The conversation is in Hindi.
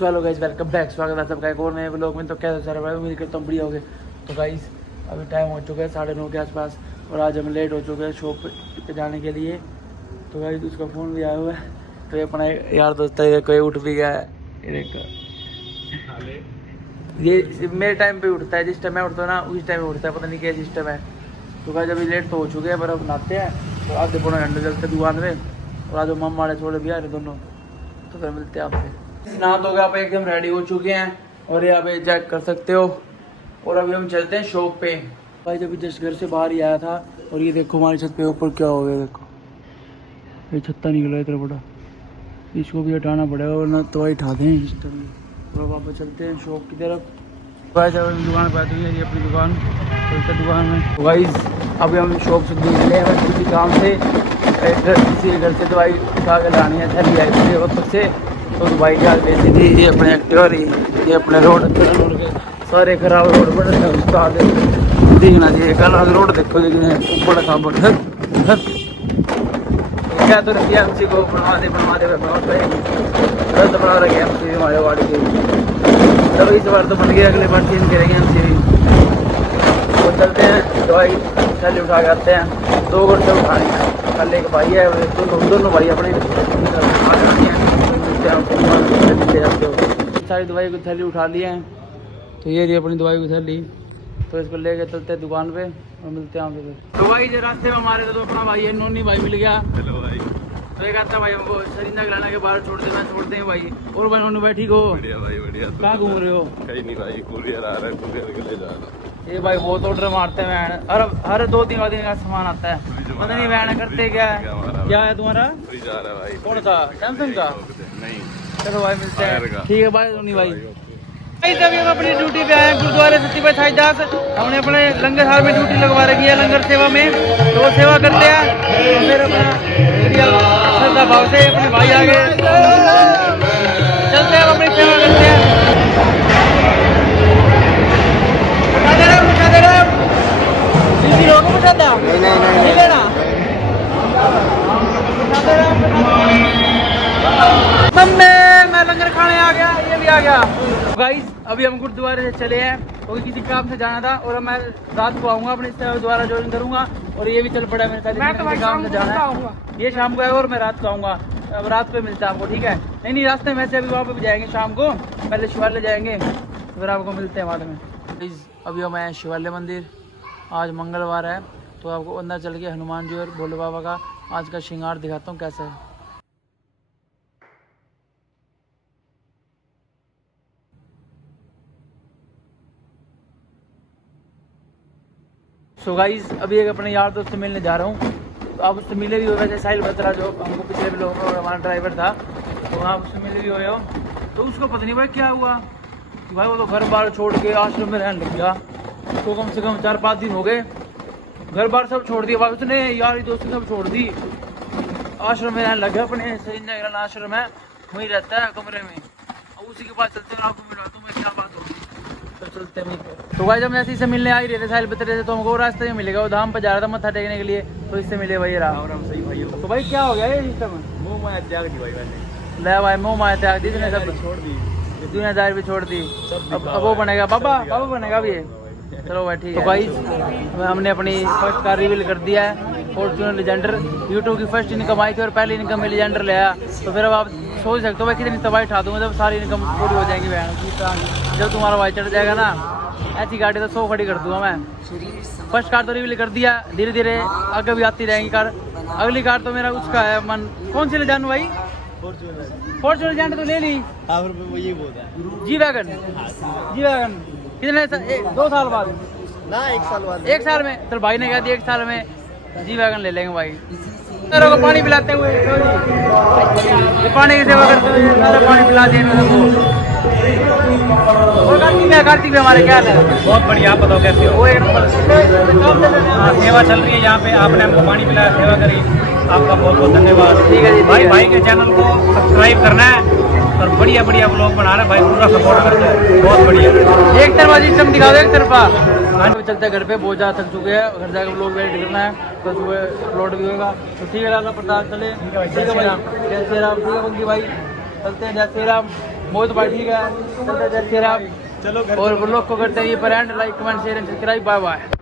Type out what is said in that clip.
Hello guys, welcome back. स्वागत है सबका एक और नए व्लॉग में। तो कैसे सारे भाई, उम्मीद करता हूँ बढ़िया हो गए। तो गाइस अभी टाइम हो चुका है 9:30 के आसपास और आज हम लेट हो चुके हैं शॉप पे जाने के लिए। तो गाइस उसका फ़ोन भी आया हुआ है। तो ये अपना यार दोस्त है, कोई उठ भी गया है। ये मेरे टाइम पे उठता है, जिस टाइम मैं उठता हूँ ना उस टाइम उठता है, पता नहीं क्या सिस्टम है। तो गाइस अभी लेट तो हो चुके हैं, पर अब नहाते हैं तो आधे पौने घंटे चलते दुकान में। और आज मम्मा वाले थोड़े भी आ रहे दोनों, तो फिर मिलते हैं आपसे। ना तो आप एकदम रेडी हो चुके हैं और यहाँ पे चेक कर सकते हो। और अभी हम चलते हैं शॉप पे। भाई जब जस्ट घर से बाहर ही आया था और ये देखो हमारी छत पे ऊपर क्या हो गया। देखो ये छत्ता निकला है इतना बड़ा, इसको भी हटाना पड़ेगा वरना तो वही उठा दें इस टाइम। तो वापस चलते हैं शॉप की तरफ। भाई जब हम दुकान पर आते हैं, ये अपनी दुकान, चलते दुकान में। तो गाइस अभी हम शॉप से निकले हैं किसी काम से, किसी घर से दवाई उठा के लानी है। थैली आई थी वक्त से, तो भाई क्या बेची थी ये अपने एक्टिवा रही, ये अपने रोड के सारे खराब रोड पर उस्ताद देखना चाहिए। कल आज रोड देखो लेकिन ऊपर का क्या तो रखिए एमसी को बनवा दे गलत बना रखे एमसी हमारे वार्ड के। तब इस बार तो बन गया, अगले बार चेंज करेंगे एमसी भी। तो चलते हैं दवाई थैली उठा के आते हैं। 2 घंटे उठानी है। कल एक भाई है, दोनों भाई अपने सारी दवाई को थैली उठा लिए हैं। तो ये रही अपनी दवाई की थैली। तो इसको लेके चलते हैं दुकान पे और मिलते हैं आपसे। तो भाई जो रास्ते में हमारे तो अपना भाई है, नोनी भाई मिल गया। हेलो भाई। तो एक आता भाई हमको सरिंदा लाना के बाहर छोड़ दें भाई। और भाई नोनी भाई ठीक हो? बढ़िया भाई बढ़िया। कहाँ घूम रहे हो? कहीं नहीं भाई, कुरियर आ रहा है, कुरियर के लिए जा रहा हूँ। ये भाई बहुत ऑर्डर मारते हैं वैन, हर 2-3 दिन का सामान आता है। पता नहीं वैन करते क्या है। क्या है तुम्हारा? फ्रिज आ रहा है भाई। कौन सा, सैमसंग का? नहीं, चलो भाई मिलते हैं। फायर का। ठीक है भाई नोनी भाई। तभी हम अपनी ड्यूटी पे आए गुरुद्वारे सच्ची भाई साईदास। हमने अपने लंगर हाल में ड्यूटी लगवा रखी है, लंगर सेवा में। तो वो सेवा करते हैं फिर अपना श्रद्धा भाव से अपने भाई आगे चलते हैं, अपनी सेवा करते हैं। मैं लंगर खाने आ गया, ये भी आ गया। गाइस अभी हम गुरुद्वारे से चले हैं क्योंकि किसी काम से जाना था और मैं रात को आऊंगा, अपने द्वारा ज्वाइन करूंगा। और ये भी चल पड़ा है मेरे साथ, काम से जाना है। ये शाम को है और मैं रात को आऊंगा। अब रात पे मिलता है आपको, ठीक है? नहीं रास्ते में से अभी वहाँ पे भी जाएंगे शाम को, पहले शिवालय जाएंगे फिर आपको मिलते हैं बाद में। अभी हम आए शिवालय मंदिर। आज मंगलवार है तो आपको अंदर चल के हनुमान जी और भोले बाबा का आज का श्रृंगार दिखाता हूँ कैसा है। सो गाइस अभी एक अपने यार दोस्त से मिलने जा रहा हूँ। तो आप उससे मिले भी हो, वैसे साहिल बतरा जो हमको पिछले लोग और हमारा ड्राइवर था, तो आप उससे मिले भी हुए हो। तो उसको पता नहीं भाई क्या हुआ कि भाई वो तो घर बार छोड़ के आश्रम में रहने लग गया। उसको कम से कम 4-5 दिन हो गए, घर बार सब छोड़ दिया भाई उसने, यारी दोस्ती सब छोड़ दी, आश्रम में रहने लग गया। अपने सरिंदा आश्रम है, वहीं रहता है कमरे में। और उसी के पास चलते हैं, आपको मिला तुम्हें क्या बात होगी। तो चलते हैं। तो भाई जब ऐसे से मिलने आ ही रहे थे साहिल बता रहे थे, तो हमको रास्ते में मिलेगा, वो धाम पर जा रहा था मत्था टेकने के लिए, तो इससे मिले भाई राम। सही भाई। तो भाई क्या हो गया ये सिस्टम? मोह माया त्याग दी भाई मैंने। ले भाई मोह माया त्याग दी तूने, सब छोड़ दी, दुनियादारी भी छोड़ दी। अब वो बनेगा बाबा बनेगा अब ये। चलो भाई ठीक है। तो भाई हमने अपनी फर्स्ट कार रिवील कर दिया है, फॉर्च्यूनर लेजेंडर। यूट्यूब की फर्स्ट इनकम आई थी और पहली इनकम में लेजेंडर ले आया। तो फिर अब आप सोच सकते हो भाई कितनी तबाही उठा दूंगा जब सारी इनकम पूरी हो जाएगी। जब तुम्हारा भाई चढ़ जाएगा ना, ऐसी गाड़ी तो 100 खड़ी कर दूंगा मैं। फर्स्ट कार तो रिवील कर दिया, धीरे धीरे आगे भी आती रहेंगी कार। अगली कार तो मेरा उसका है मन, कौन सी ले जानू भाई? फॉर्च्यूनर लेजेंडर तो ले ली। जी वैगन कितने 2 साल बाद ना 1 साल बाद, 1 साल में? चल भाई ने कहा थी 1 साल में जी वैगन ले लेंगे भाई। को पानी पिलाते हुए, ये पानी की सेवा करते हुए सारा पानी पिला दिए। कार्तिक भी हमारे क्या है? बहुत बढ़िया। आप बताओ कैसे हो? वो एक नंबर सेवा चल रही है यहाँ पे, आपने हमको पानी पिलाया, सेवा करी, आपका बहुत बहुत धन्यवाद। ठीक है जी। भाई के चैनल को सब्सक्राइब करना है और बढ़िया बढ़िया ब्लॉग बना रहे हैं भाई, पूरा सपोर्ट करते हैं, बहुत बढ़िया। एक तरफा सिस्टम दिखा दो, एक तरफा। चलते हैं घर पे, बहुत ज़्यादा थक चुके हैं, घर जाकर ब्लॉग वेट करना है, तो सुबह अपलोड भी होगा। तो ठीक है लाला प्रताप चले, ठीक है भाई, जय श्री राम, ठीक है बंकी भाई, चलते हैं, जय श्री राम। बहुत भाई ठीक है, चलते जैसे आप चलो घर और ब्लॉग को करते हैं ये पर end, like comment share and subscribe, bye bye.